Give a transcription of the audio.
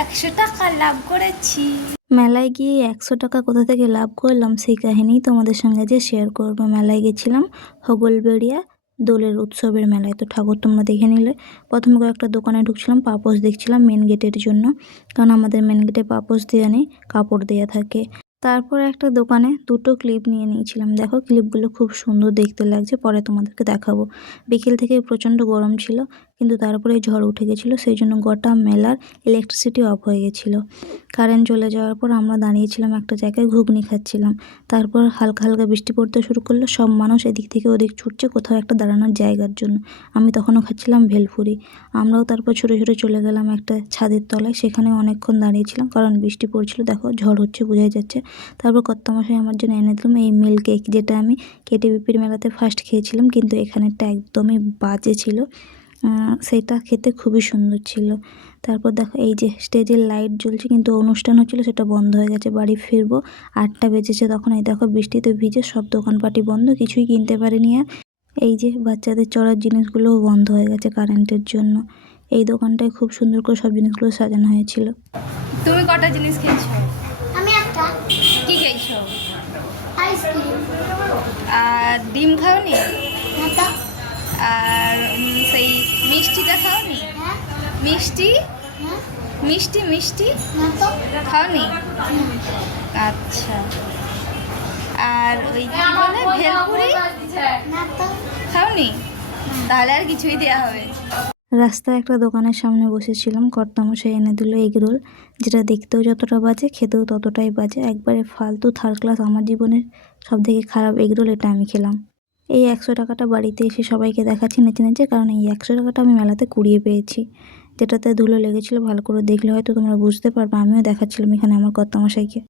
100 টাকা লাভ করেছি। মেলায় গিয়ে 100 টাকা কোথা থেকে লাভ করলাম সেই কাহিনী তোমাদের সঙ্গে যে শেয়ার করব। মেলায় গেছিলাম হোগলবেড়িয়া দোলের উৎসবের মেলায়। তো ঠাকুর তোমরা দেখে নিলে। প্রথমে কয়েকটা দোকানে ঢুকছিলাম, পাপোশ দেখছিলাম মেন গেটের জন্য, কারণ আমাদের মেন গেটে পাপোশ দেওয়া নেই, কাপড় দেওয়া থাকে। তারপর একটা দোকানে দুটো ক্লিপ নিয়ে নিয়েছিলাম। দেখো ক্লিপগুলো খুব সুন্দর দেখতে লাগছে, পরে তোমাদেরকে দেখাবো। বিকেল থেকে প্রচণ্ড গরম ছিল, কিন্তু তারপরে ঝড় উঠে গেছিলো, সেই জন্য গোটা মেলার ইলেকট্রিসিটি অফ হয়ে গেছিলো। কারেন্ট চলে যাওয়ার পর আমরা দাঁড়িয়েছিলাম একটা জায়গায়, ঘুগনি খাচ্ছিলাম। তারপর হালকা হালকা বৃষ্টি পড়তে শুরু করলো, সব মানুষ এদিক থেকে ওদিক ছুটছে কোথাও একটা দাঁড়ানোর জায়গার জন্য। আমি তখনও খাচ্ছিলাম ভেলপুরি। আমরাও তারপর ছুটে ছুটে চলে গেলাম একটা ছাদের তলায়, সেখানে অনেকক্ষণ দাঁড়িয়েছিলাম কারণ বৃষ্টি পড়ছিল। দেখো ঝড় হচ্ছে, বোঝাই যাচ্ছে। তারপর কর্তামশাই আমার জন্য এনে দিলাম এই মিল্ক কেক, যেটা আমি কেটিভিপির মেলাতে ফার্স্ট খেয়েছিলাম, কিন্তু এখানেরটা একদমই বাজে ছিল। সেটা খেতে খুবই সুন্দর ছিল। তারপর দেখো এই যে স্টেজের লাইট জ্বলছে, কিন্তু অনুষ্ঠান হচ্ছিলো সেটা বন্ধ হয়ে গেছে। বাড়ি ফিরবো 8টা বেজেছে তখন। এই দেখো বৃষ্টিতে ভিজে সব দোকানপাটি বন্ধ, কিছুই কিনতে পারিনি। আর এই যে বাচ্চাদের চড়ার জিনিসগুলোও বন্ধ হয়ে গেছে কারেন্টের জন্য। এই দোকানটায় খুব সুন্দর করে সব জিনিসগুলো সাজানো হয়েছিল। তুমি কটা জিনিস খেয়েছো? আমি একটা কি খেয়েছো? আইসক্রিম। আর ডিম খাওনি? নাতা। আর সেই মিষ্টিটা খাওনি? হ্যাঁ। মিষ্টি হ্যাঁ। মিষ্টি মিষ্টি নাতা। খাওনি? আচ্ছা। আর ওই কি বলে ভেলপুরি নাতা। খাওনি? তাহলে আর কিছুই দেওয়া হবে। রাস্তায় একটা দোকানের সামনে বসেছিলাম, কর্তামশাই এনে দিল এগ রোল, যেটা দেখতেও যতটা বাজে খেতেও ততটাই বাজে। একবারে ফালতু থার্ড ক্লাস। আমার জীবনের সবথেকে খারাপ এগ রোল এটা আমি খেলাম। এই 100 টাকাটা বাড়িতে এসে সবাইকে দেখাচ্ছি নেচে নেচে, কারণ এই 100 টাকাটা আমি মেলাতে কুড়িয়ে পেয়েছি। যেটাতে ধুলো লেগেছিলো ভালো করে দেখলে হয়তো তোমরা বুঝতে পারবে। আমিও দেখাচ্ছিলাম এখানে আমার কর্তামশাইকে।